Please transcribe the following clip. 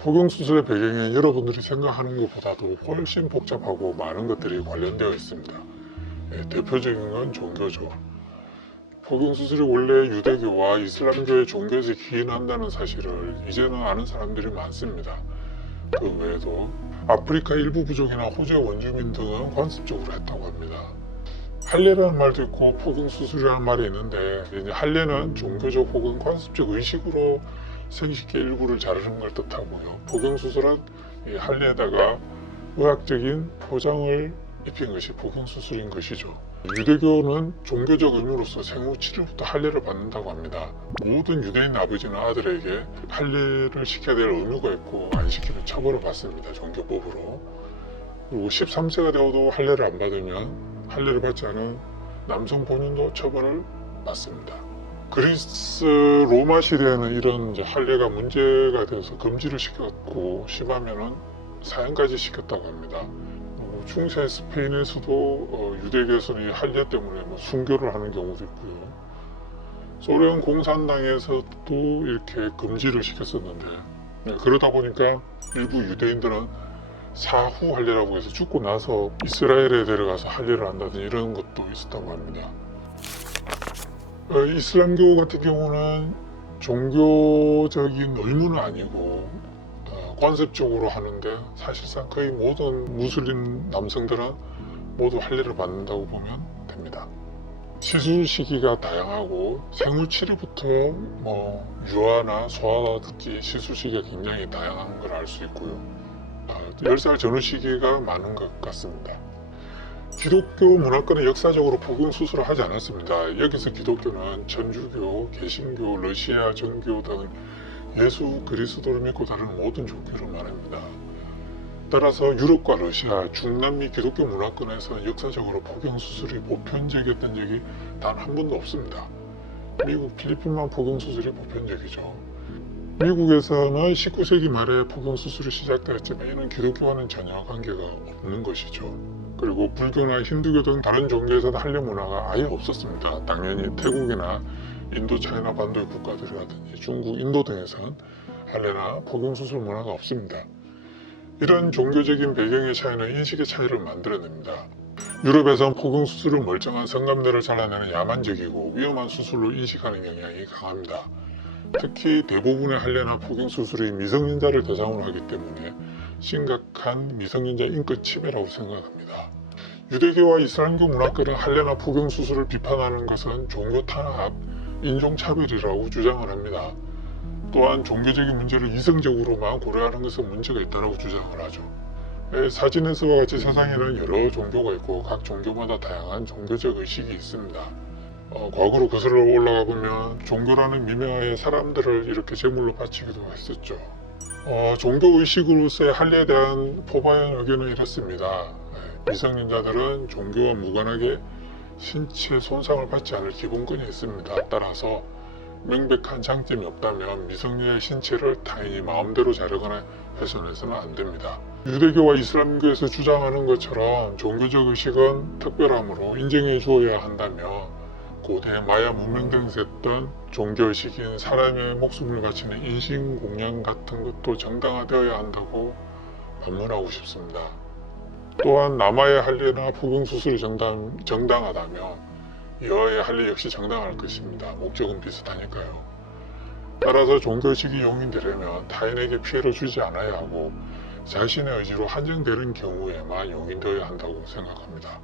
포경수술의 배경에 여러분들이 생각하는 것보다도 훨씬 복잡하고 많은 것들이 관련되어 있습니다. 대표적인 건 종교죠. 포경수술이 원래 유대교와 이슬람교의 종교에서 기인한다는 사실을 이제는 아는 사람들이 많습니다. 그 외에도 아프리카 일부 부족이나 호주의 원주민 등은 관습적으로 했다고 합니다. 할례라는 말도 있고 포경수술이라는 말이 있는데, 이제 할례는 종교적 혹은 관습적 의식으로 생식기 일부를 자르는 걸 뜻하고요. 포경수술은 이 할례에다가 의학적인 포장을 입힌 것이 포경수술인 것이죠. 유대교는 종교적 의무로서 생후 7일부터 할례를 받는다고 합니다. 모든 유대인 아버지는 아들에게 할례를 시켜야 될 의무가 있고 안 시키면 처벌을 받습니다. 종교법으로. 그리고 13세가 되어도 할례를 안 받으면 할례를 받지 않은 남성 본인도 처벌을 받습니다. 그리스 로마 시대에는 이런 할례가 문제가 돼서 금지를 시켰고 심하면은 사형까지 시켰다고 합니다. 중세 스페인에서도 유대교에서는 이 할례 때문에 순교를 하는 경우도 있고요. 소련 공산당에서도 이렇게 금지를 시켰었는데, 그러다 보니까 일부 유대인들은 사후 할례라고 해서 죽고 나서 이스라엘에 데려가서 할례를 한다든지 이런 것도 있었다고 합니다. 이슬람교 같은 경우는 종교적인 의무는 아니고 관습적으로 하는데, 사실상 거의 모든 무슬림 남성들은 모두 할례를 받는다고 보면 됩니다. 시술 시기가 다양하고 생후 7일부터 유아나 소아라든지 시술 시기가 굉장히 다양한 걸 알 수 있고요. 10살 전후 시기가 많은 것 같습니다. 기독교 문화권은 역사적으로 포경수술을 하지 않았습니다. 여기서 기독교는 천주교, 개신교, 러시아 정교 등 예수 그리스도를 믿고 다른 모든 종교를 말합니다. 따라서 유럽과 러시아, 중남미 기독교 문화권에서 역사적으로 포경수술이 보편적이었던 적이 단 한 번도 없습니다. 미국, 필리핀만 포경수술이 보편적이죠. 미국에서는 19세기 말에 포경수술이 시작되었지만 이는 기독교와는 전혀 관계가 없는 것이죠. 그리고 불교나 힌두교 등 다른 종교에서는 할례 문화가 아예 없었습니다. 당연히 태국이나 인도 차이나 반도의 국가들이라든지 중국, 인도 등에서는 할례나 포경수술 문화가 없습니다. 이런 종교적인 배경의 차이는 인식의 차이를 만들어냅니다. 유럽에서는 포경수술을 멀쩡한 성감대를 잘라내는 야만적이고 위험한 수술로 인식하는 경향이 강합니다. 특히 대부분의 할례나 포경수술이 미성년자를 대상으로 하기 때문에 심각한 미성년자 인권 침해라고 생각합니다. 유대교와 이슬람교 문화권은 할례나 포경수술을 비판하는 것은 종교 탄압, 인종차별이라고 주장을 합니다. 또한 종교적인 문제를 이성적으로만 고려하는 것은 문제가 있다고 주장을 하죠. 사진에서와 같이 세상에는 여러 종교가 있고 각 종교마다 다양한 종교적 의식이 있습니다. 과거로 거슬러 올라가 보면 종교라는 미명하에 사람들을 이렇게 제물로 바치기도 했었죠. 종교의식으로서의 할례에 대한 포괄 의견은 이렇습니다. 미성년자들은 종교와 무관하게 신체 손상을 받지 않을 기본권이 있습니다. 따라서 명백한 장점이 없다면 미성년의 신체를 타인이 마음대로 자르거나 훼손해서는 안 됩니다. 유대교와 이슬람교에서 주장하는 것처럼 종교적 의식은 특별함으로 인정해 주어야 한다면 고대 마야 문명 등에서 했던 종교의식인 사람의 목숨을 바치는 인신공양 같은 것도 정당화되어야 한다고 반문하고 싶습니다. 또한 남아의 할례나 포경수술이 정당하다면 여아의 할례 역시 정당할 것입니다. 목적은 비슷하니까요. 따라서 종교의식이 용인되려면 타인에게 피해를 주지 않아야 하고 자신의 의지로 한정되는 경우에만 용인되어야 한다고 생각합니다.